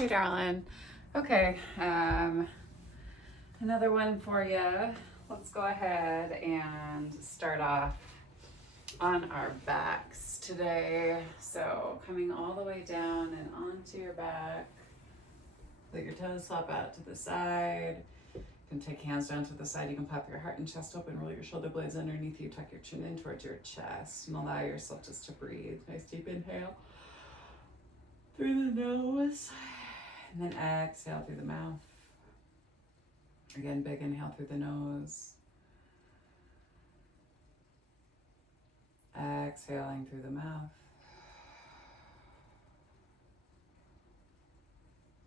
Hey, darling. Okay, another one for you. Let's go ahead and start off on our backs today. So coming all the way down and onto your back. Let your toes flop out to the side. You can take hands down to the side. You can pop your heart and chest open, roll your shoulder blades underneath you, tuck your chin in towards your chest, and allow yourself just to breathe. Nice deep inhale through the nose, and then exhale through the mouth. Again, big inhale through the nose. Exhaling through the mouth.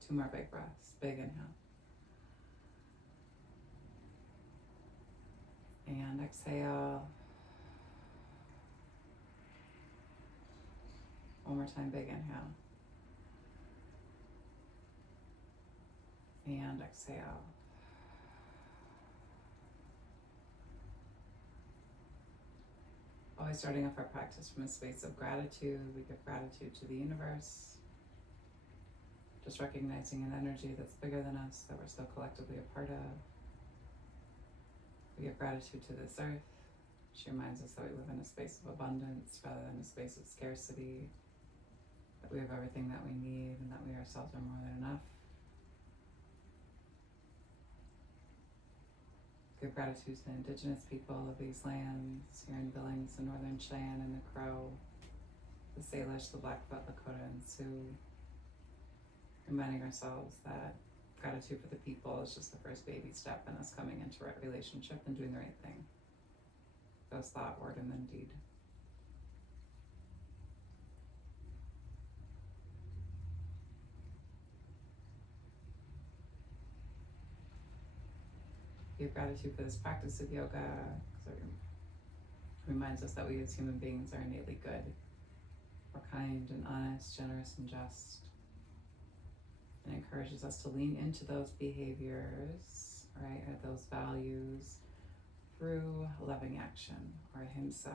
Two more big breaths. Big inhale. And exhale. One more time, big inhale. And exhale. Always starting off our practice from a space of gratitude. We give gratitude to the universe. Just recognizing an energy that's bigger than us, that we're still collectively a part of. We give gratitude to this earth. She reminds us that we live in a space of abundance rather than a space of scarcity, that we have everything that we need and that we ourselves are more than enough. Give gratitude to the indigenous people of these lands, here in Billings, the Northern Cheyenne and the Crow, the Salish, the Blackfoot, Lakota, and Sioux. Reminding ourselves that gratitude for the people is just the first baby step in us coming into right relationship and doing the right thing. Goes thought, word, and then deed. Give gratitude for this practice of yoga, because it reminds us that we as human beings are innately good. We're kind and honest, generous and just. And encourages us to lean into those behaviors, right, or those values through loving action, or ahimsa.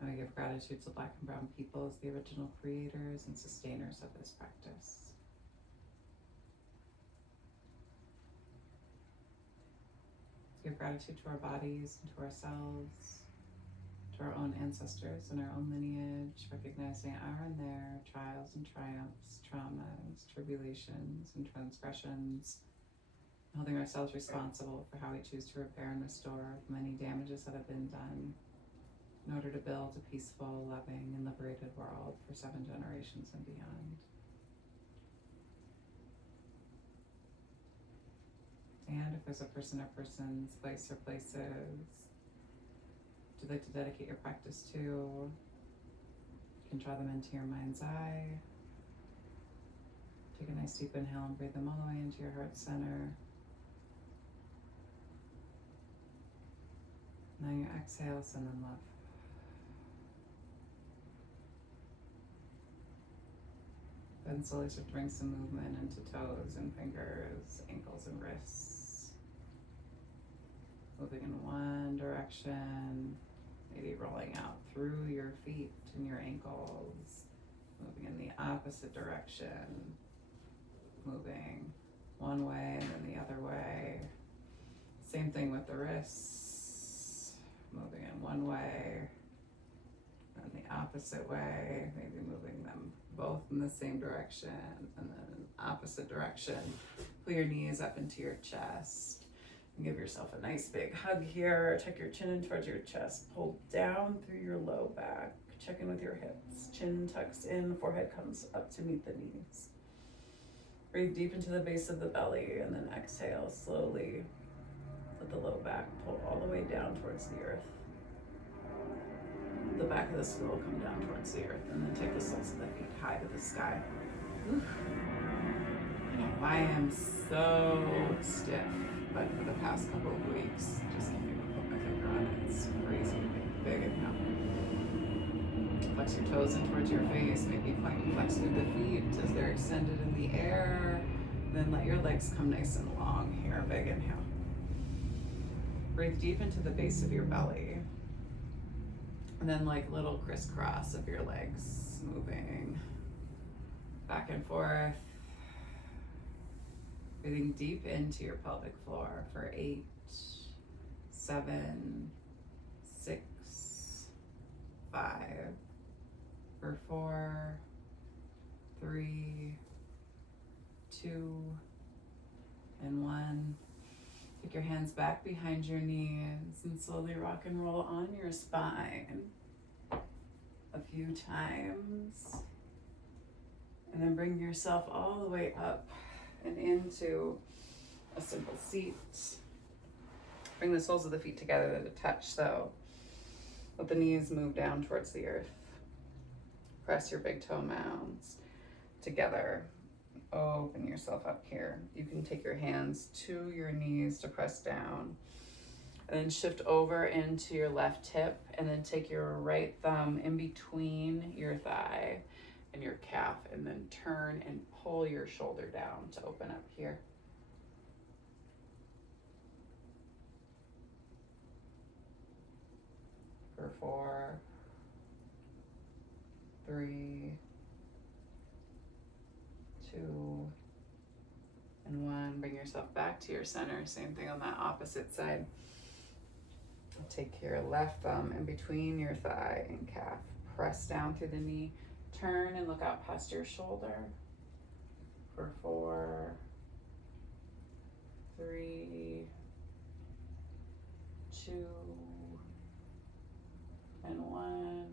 And we give gratitude to Black and Brown people as the original creators and sustainers of this practice. Give gratitude to our bodies and to ourselves, to our own ancestors and our own lineage, recognizing our and their trials and triumphs, traumas, tribulations, and transgressions, holding ourselves responsible for how we choose to repair and restore from any damages that have been done in order to build a peaceful, loving, and liberated world for 7 generations and beyond. And if there's a person or persons, place or places you'd like to dedicate your practice to, you can draw them into your mind's eye. Take a nice deep inhale and breathe them all the way into your heart center. Now your exhale, send them love. Then slowly start to bring some movement into toes and fingers, ankles and wrists. Moving in one direction, maybe rolling out through your feet and your ankles. Moving in the opposite direction. Moving one way and then the other way. Same thing with the wrists. Moving in one way and the opposite way. Maybe moving them both in the same direction and then opposite direction. Pull your knees up into your chest. And give yourself a nice big hug here. Tuck your chin in towards your chest. Pull down through your low back. Check in with your hips. Chin tucks in, forehead comes up to meet the knees. Breathe deep into the base of the belly and then exhale slowly. Let the low back pull all the way down towards the earth. The back of the skull come down towards the earth, and then take the soles of the feet high to the sky. Oof. I don't know why I'm so stiff, but for the past couple of weeks, just can't even put my finger on it. It's crazy. Big inhale. Flex your toes in towards your face. Maybe flex through the feet as they're extended in the air. Then let your legs come nice and long here. Big inhale. Breathe deep into the base of your belly. And then like little crisscross of your legs moving Back and forth. Breathing deep into your pelvic floor for 8, 7, 6, 5, for 4, 3, 2, and 1. Take your hands back behind your knees and slowly rock and roll on your spine a few times. And then bring yourself all the way up and into a simple seat. Bring the soles of the feet together to touch, though. Let the knees move down towards the earth. Press your big toe mounds together. Open yourself up here. You can take your hands to your knees to press down. And then shift over into your left hip, and then take your right thumb in between your thigh and your calf, and then turn and pull your shoulder down to open up here. For 4, 3, 2, and 1. Bring yourself back to your center. Same thing on that opposite side. Take your left thumb in between your thigh and calf. Press down through the knee. Turn and look out past your shoulder. For 4, 3, 2, and 1.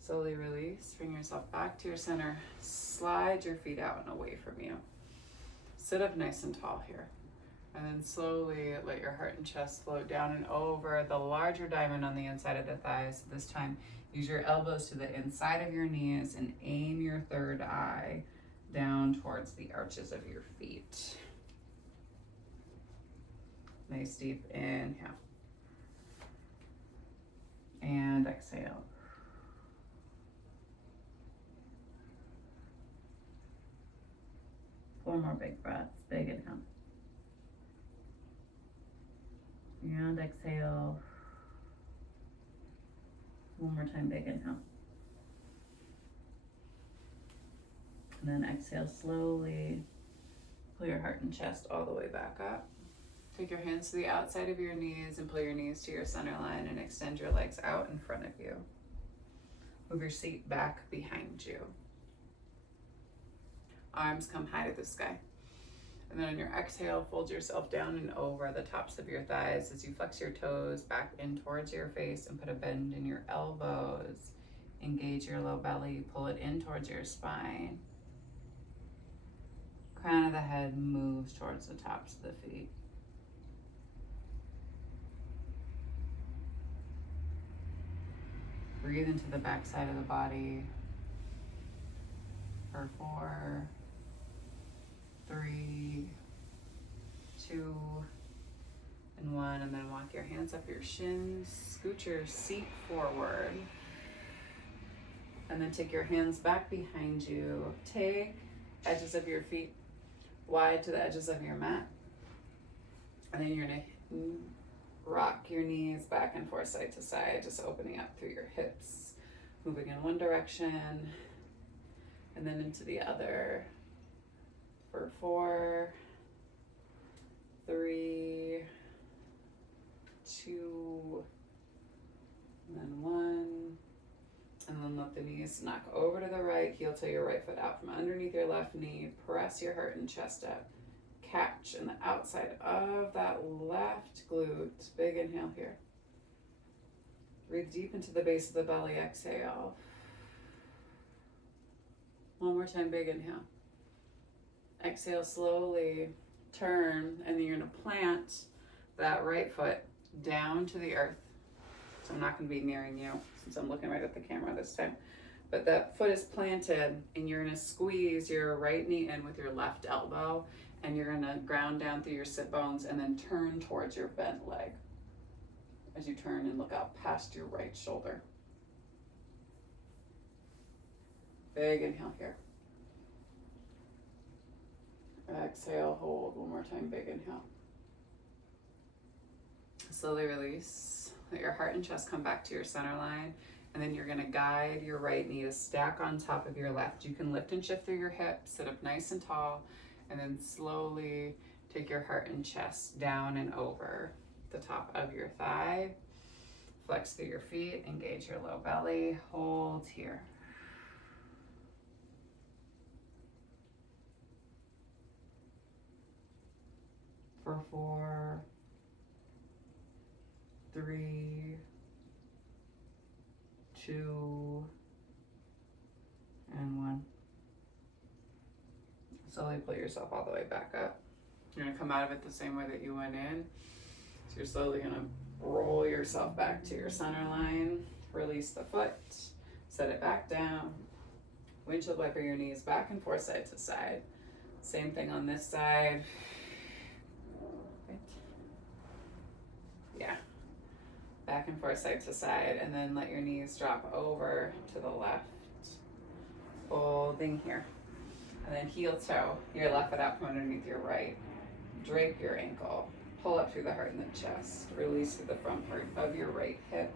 Slowly release. Bring yourself back to your center. Slide your feet out and away from you. Sit up nice and tall here. And then slowly let your heart and chest float down and over the larger diamond on the inside of the thighs. This time, use your elbows to the inside of your knees and aim your third eye down towards the arches of your feet. Nice deep inhale. And exhale. Four more big breaths. Big inhale. And exhale. One more time, big inhale. And then exhale slowly. Pull your heart and chest all the way back up. Take your hands to the outside of your knees and pull your knees to your center line and extend your legs out in front of you. Move your seat back behind you. Arms come high to the sky. And then on your exhale, fold yourself down and over the tops of your thighs as you flex your toes back in towards your face and put a bend in your elbows. Engage your low belly, pull it in towards your spine. Crown of the head moves towards the tops of the feet. Breathe into the back side of the body for 4, 3, 2, and 1, and then walk your hands up your shins, scoot your seat forward, and then take your hands back behind you. Take edges of your feet wide to the edges of your mat, and then you're gonna rock your knees back and forth side to side, just opening up through your hips, moving in one direction, and then into the other. For 4, 3, 2, and then 1. And then let the knees knock over to the right, heel to your right foot out from underneath your left knee. Press your heart and chest up. Catch in the outside of that left glute. Big inhale here. Breathe deep into the base of the belly. Exhale. One more time, big inhale. Exhale slowly, turn, and then you're gonna plant that right foot down to the earth. So I'm not gonna be nearing you since I'm looking right at the camera this time. But that foot is planted and you're gonna squeeze your right knee in with your left elbow and you're gonna ground down through your sit bones and then turn towards your bent leg as you turn and look out past your right shoulder. Big inhale here. Exhale, hold. One more time, big inhale. Slowly release. Let your heart and chest come back to your center line. And then you're gonna guide your right knee to stack on top of your left. You can lift and shift through your hips, sit up nice and tall, and then slowly take your heart and chest down and over the top of your thigh. Flex through your feet, engage your low belly, hold here. For 4, 3, 2, and 1. Slowly pull yourself all the way back up. You're gonna come out of it the same way that you went in. So you're slowly gonna roll yourself back to your center line, release the foot, set it back down, windshield wiper your knees back and forth side to side. Same thing on this side. Right. Yeah. Back and forth side to side, and then let your knees drop over to the left. Holding here. And then heel toe your left foot out from underneath your right. Drape your ankle. Pull up through the heart and the chest. Release through the front part of your right hip.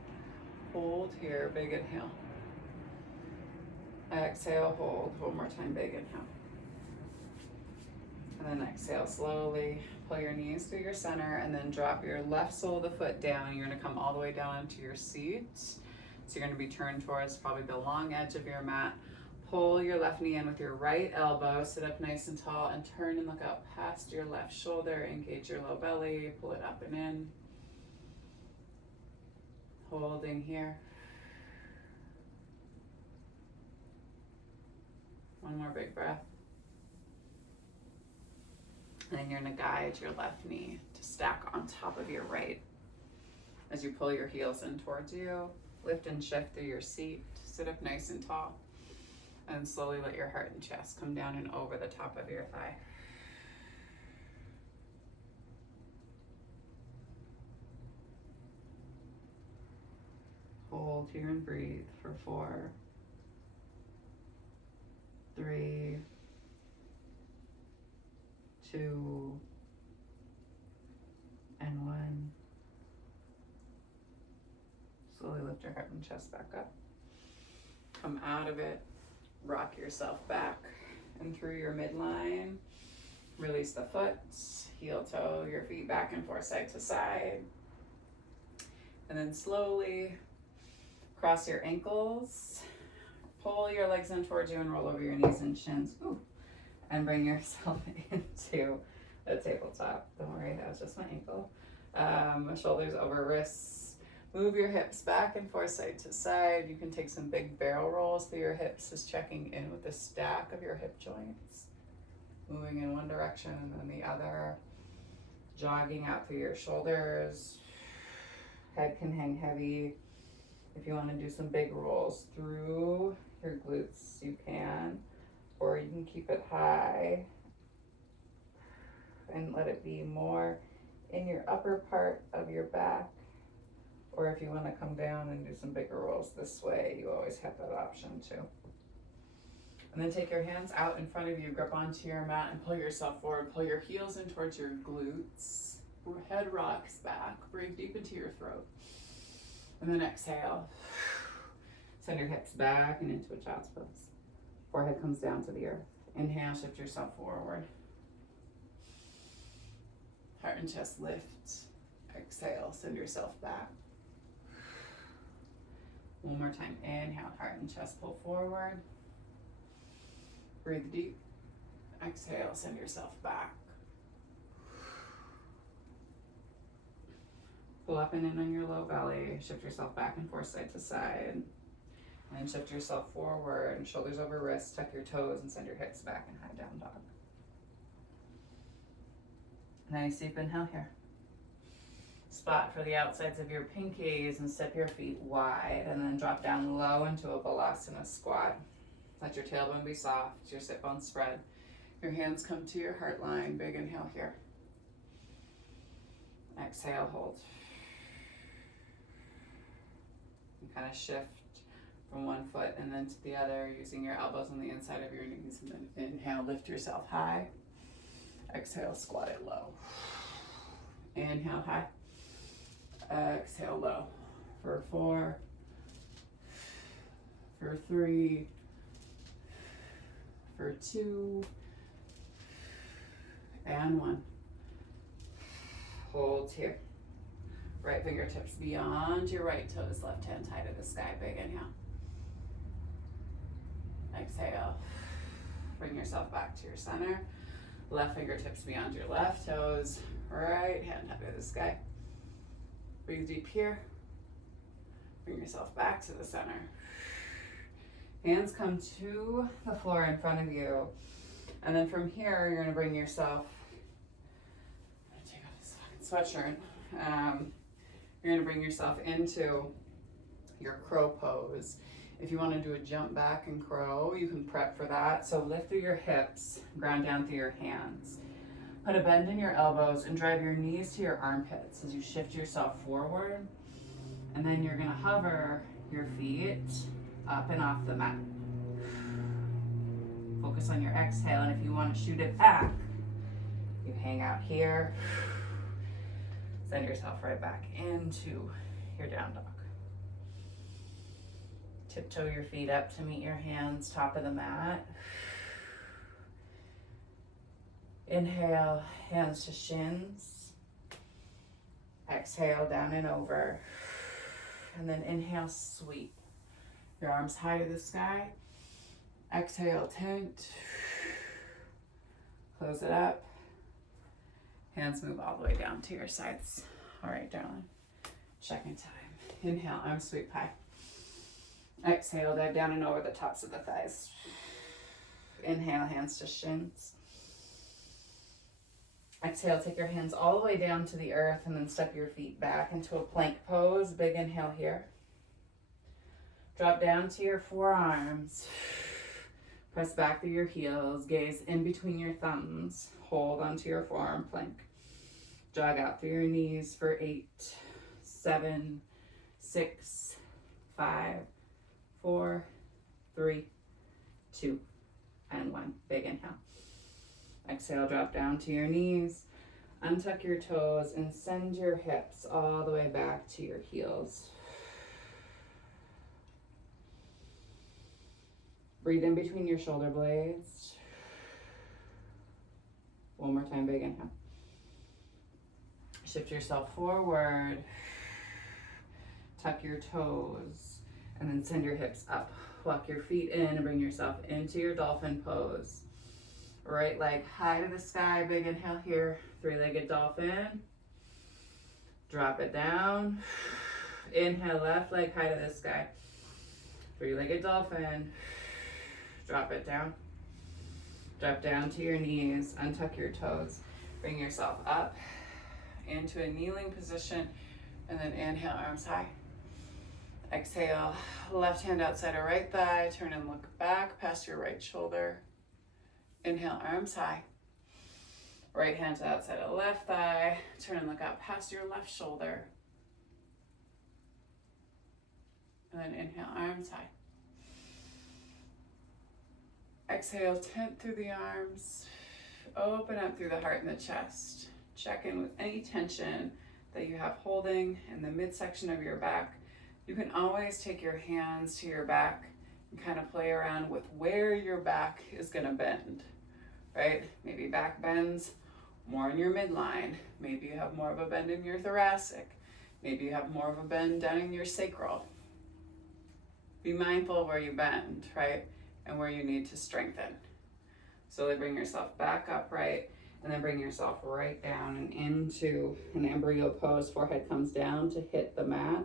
Hold here, big inhale. Exhale, hold. One more time, big inhale. And then exhale slowly. Pull your knees through your center and then drop your left sole of the foot down. You're gonna come all the way down into your seat. So you're gonna be turned towards probably the long edge of your mat. Pull your left knee in with your right elbow, sit up nice and tall, and turn and look out past your left shoulder. Engage your low belly, pull it up and in. Holding here. One more big breath. And then you're gonna guide your left knee to stack on top of your right. As you pull your heels in towards you, lift and shift through your seat, sit up nice and tall. And slowly let your heart and chest come down and over the top of your thigh. Hold here and breathe for 4, 3, 2, and 1. Slowly lift your heart and chest back up. Come out of it. Rock yourself back and through your midline. Release the foot, heel toe your feet back and forth side to side. And then slowly cross your ankles. Pull your legs in towards you and roll over your knees and shins. Ooh. And bring yourself into a tabletop. Don't worry, that was just my ankle. Shoulders over wrists. Move your hips back and forth side to side. You can take some big barrel rolls through your hips, just checking in with the stack of your hip joints. Moving in one direction and then the other. Jogging out through your shoulders. Head can hang heavy. If you want to do some big rolls through your glutes, you can. Or you can keep it high and let it be more in your upper part of your back. Or if you want to come down and do some bigger rolls this way, you always have that option too. And then take your hands out in front of you, grip onto your mat and pull yourself forward. Pull your heels in towards your glutes. Head rocks back. Breathe deep into your throat. And then exhale. Send your hips back and into a child's pose. Forehead comes down to the earth. Inhale, shift yourself forward. Heart and chest lift. Exhale, send yourself back. One more time. Inhale, heart and chest pull forward. Breathe deep. Exhale, send yourself back. Pull up and in on your low belly. Shift yourself back and forth side to side. And shift yourself forward, shoulders over wrists, tuck your toes and send your hips back in high down dog. Nice deep inhale here. Spot for the outsides of your pinkies and step your feet wide and then drop down low into a balasana squat. Let your tailbone be soft, your sit bones spread. Your hands come to your heart line. Big inhale here. Exhale, hold. You kind of shift from one foot and then to the other, using your elbows on the inside of your knees. And then inhale, lift yourself high. Exhale, squat it low. Inhale, high. Exhale, low. For 4, for 3, for 2, and 1. Hold here. Right fingertips beyond your right toes, left hand high to the sky, big inhale. Exhale. Bring yourself back to your center. Left fingertips beyond your left toes, right hand high to the sky. Breathe deep here. Bring yourself back to the center. Hands come to the floor in front of you. And then from here, you're gonna bring yourself, I'm gonna take off this fucking sweatshirt. You're gonna bring yourself into your crow pose. If you wanna do a jump back and crow, you can prep for that. So lift through your hips, ground down through your hands. Put a bend in your elbows and drive your knees to your armpits as you shift yourself forward. And then you're gonna hover your feet up and off the mat. Focus on your exhale, and if you wanna shoot it back, you hang out here. Send yourself right back into your down dog. Tiptoe your feet up to meet your hands, top of the mat. Inhale, hands to shins. Exhale, down and over. And then inhale, sweep. Your arms high to the sky. Exhale, tent. Close it up. Hands move all the way down to your sides. All right, darling. Checking time. Inhale, arms sweep high. Exhale, dive down and over the tops of the thighs. Inhale, hands to shins. Exhale, take your hands all the way down to the earth and then step your feet back into a plank pose. Big inhale here. Drop down to your forearms. Press back through your heels. Gaze in between your thumbs. Hold onto your forearm plank. Jog out through your knees for 8, 7, 6, 5, 4, 3, 2, and 1. Big inhale. Exhale, drop down to your knees. Untuck your toes and send your hips all the way back to your heels. Breathe in between your shoulder blades. One more time, big inhale. Shift yourself forward. Tuck your toes and then send your hips up. Walk your feet in and bring yourself into your dolphin pose. Right leg high to the sky, big inhale here. 3-legged dolphin. Drop it down. Inhale, left leg high to the sky. 3-legged dolphin. Drop it down. Drop down to your knees, untuck your toes. Bring yourself up into a kneeling position, and then inhale, arms high. Exhale, left hand outside of right thigh, turn and look back past your right shoulder. Inhale, arms high. Right hand to the outside of left thigh, turn and look out past your left shoulder. And then inhale, arms high. Exhale, tent through the arms. Open up through the heart and the chest. Check in with any tension that you have holding in the midsection of your back. You can always take your hands to your back and kind of play around with where your back is gonna bend, right? Maybe back bends more in your midline. Maybe you have more of a bend in your thoracic. Maybe you have more of a bend down in your sacral. Be mindful of where you bend, right? And where you need to strengthen. Slowly bring yourself back upright and then bring yourself right down and into an embryo pose. Forehead comes down to hit the mat.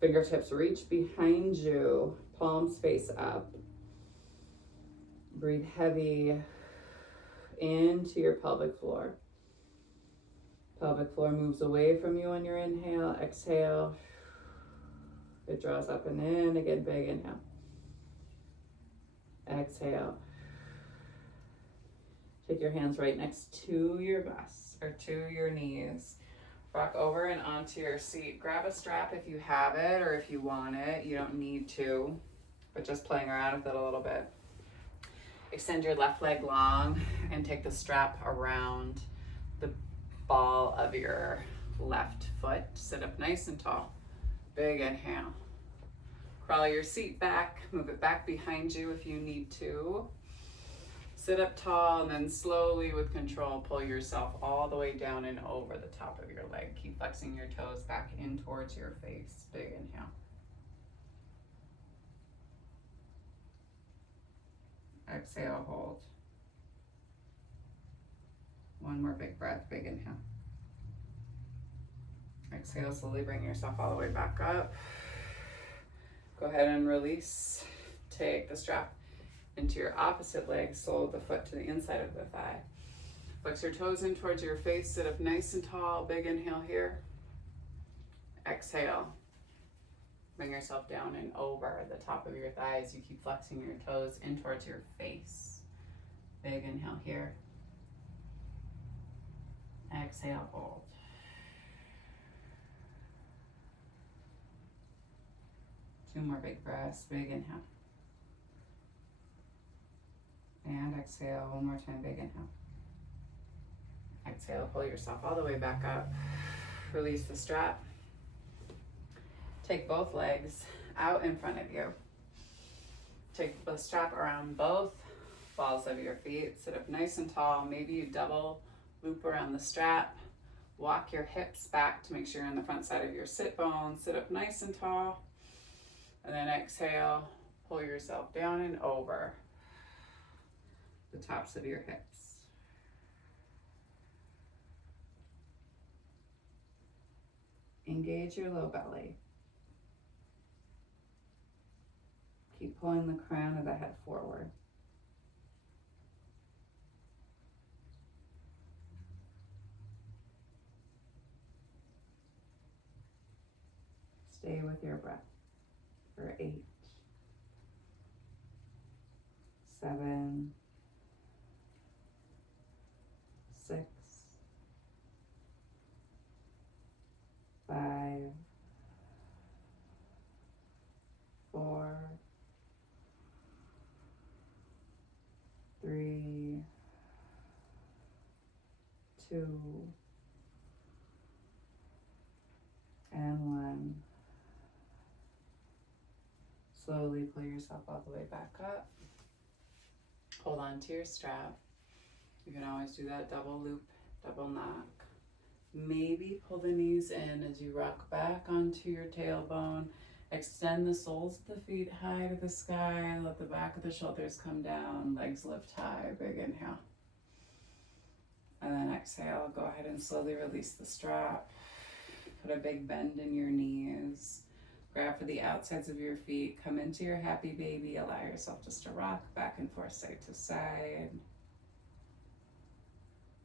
Fingertips reach behind you, palms face up. Breathe heavy into your pelvic floor. Pelvic floor moves away from you on your inhale. Exhale. It draws up and in. Again, big inhale. Exhale. Take your hands right next to your bust or to your knees. Rock over and onto your seat. Grab a strap if you have it or if you want it. You don't need to, but just playing around with it a little bit. Extend your left leg long and take the strap around the ball of your left foot. Sit up nice and tall. Big inhale. Crawl your seat back, move it back behind you if you need to. Sit up tall and then slowly with control pull yourself all the way down and over the top of your leg. Keep flexing your toes back in towards your face. Big inhale. Exhale, hold. One more big breath, big inhale. Exhale, slowly bring yourself all the way back up. Go ahead and release. Take the strap into your opposite leg, slow the foot to the inside of the thigh. Flex your toes in towards your face, sit up nice and tall, big inhale here. Exhale. Bring yourself down and over the top of your thighs. You keep flexing your toes in towards your face. Big inhale here. Exhale, hold. Two more big breaths, big inhale. And exhale, one more time, big inhale. Exhale, pull yourself all the way back up. Release the strap. Take both legs out in front of you. Take the strap around both balls of your feet. Sit up nice and tall. Maybe you double loop around the strap. Walk your hips back to make sure you're on the front side of your sit bones. Sit up nice and tall. And then exhale, pull yourself down and over the tops of your hips. Engage your low belly. Keep pulling the crown of the head forward. Stay with your breath for 8, 7, 6, 5, 4, 3, 2, and 1. Slowly pull yourself all the way back up. Hold on to your strap. You can always do that double loop, double knock. Maybe pull the knees in as you rock back onto your tailbone. Extend the soles of the feet high to the sky. Let the back of the shoulders come down. Legs lift high. Big inhale. And then exhale. Go ahead and slowly release the strap. Put a big bend in your knees. Grab for the outsides of your feet. Come into your happy baby. Allow yourself just to rock back and forth, side to side.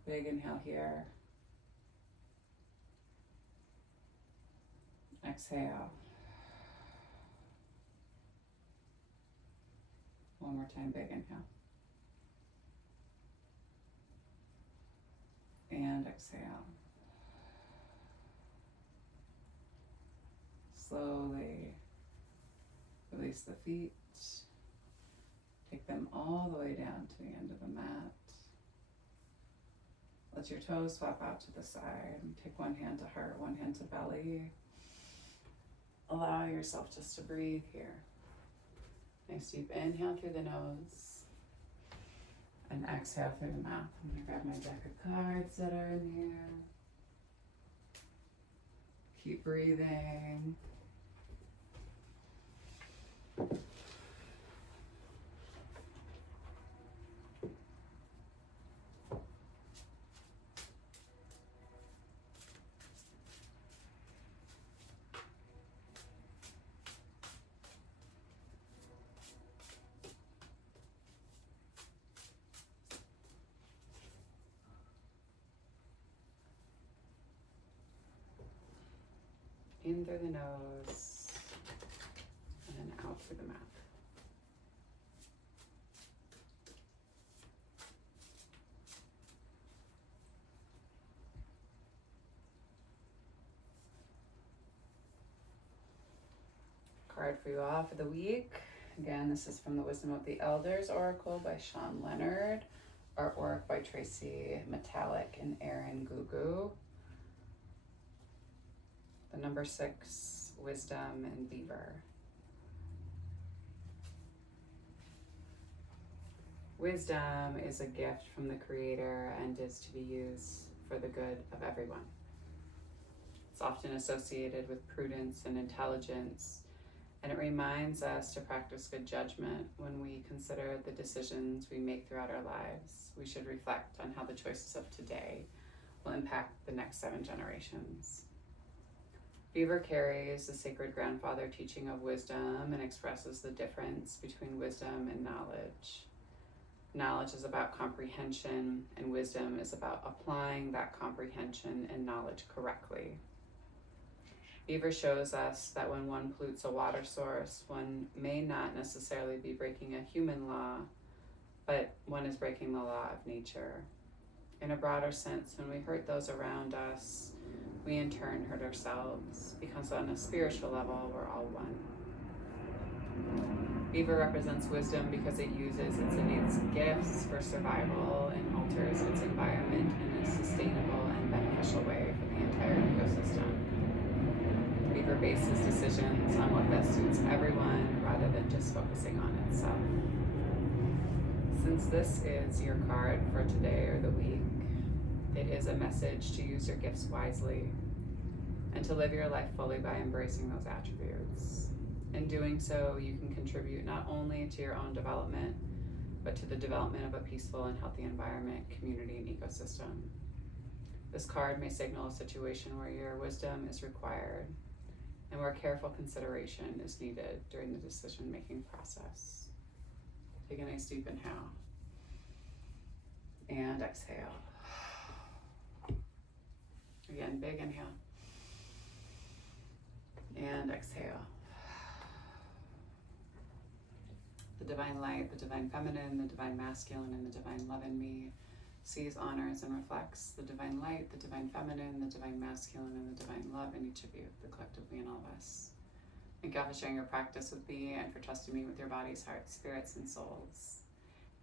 Big inhale here. Exhale. One more time, big inhale. And exhale. Slowly release the feet. Take them all the way down to the end of the mat. Let your toes swap out to the side. Take one hand to heart, one hand to belly. Allow yourself just to breathe here. Nice deep inhale through the nose. And exhale through the mouth. I'm going to grab my deck of cards that are in here. Keep breathing. In through the nose, and then out through the mouth. Card for you all for the week. Again, this is from the Wisdom of the Elders Oracle by Sean Leonard. Artwork by Tracy Metallic and Aaron Gugu. The number 6, wisdom and beaver. Wisdom is a gift from the Creator and is to be used for the good of everyone. It's often associated with prudence and intelligence, and it reminds us to practice good judgment when we consider the decisions we make throughout our lives. We should reflect on how the choices of today will impact the next 7 generations. Beaver carries the sacred grandfather teaching of wisdom and expresses the difference between wisdom and knowledge. Knowledge is about comprehension, and wisdom is about applying that comprehension and knowledge correctly. Beaver shows us that when one pollutes a water source, one may not necessarily be breaking a human law, but one is breaking the law of nature. In a broader sense, when we hurt those around us, we in turn hurt ourselves, because on a spiritual level, we're all one. Beaver represents wisdom because it uses its innate gifts for survival and alters its environment in a sustainable and beneficial way for the entire ecosystem. Beaver bases decisions on what best suits everyone rather than just focusing on itself. Since this is your card for today or the week, it is a message to use your gifts wisely and to live your life fully by embracing those attributes. In doing so, you can contribute not only to your own development, but to the development of a peaceful and healthy environment, community, and ecosystem. This card may signal a situation where your wisdom is required and where careful consideration is needed during the decision-making process. Take a nice deep inhale and exhale. Again, big inhale and exhale. The divine light, the divine feminine, the divine masculine, and the divine love in me sees, honors, and reflects the divine light, the divine feminine, the divine masculine, and the divine love in each of you, the collectively in all of us. Thank God for sharing your practice with me and for trusting me with your bodies, hearts, spirits, and souls.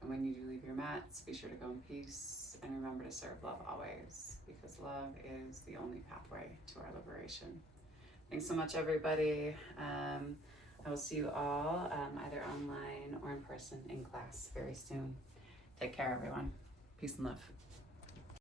And when you do leave your mats, be sure to go in peace and remember to serve love always, because love is the only pathway to our liberation. Thanks so much, everybody. I will see you all either online or in person in class very soon. Take care, everyone. Peace and love.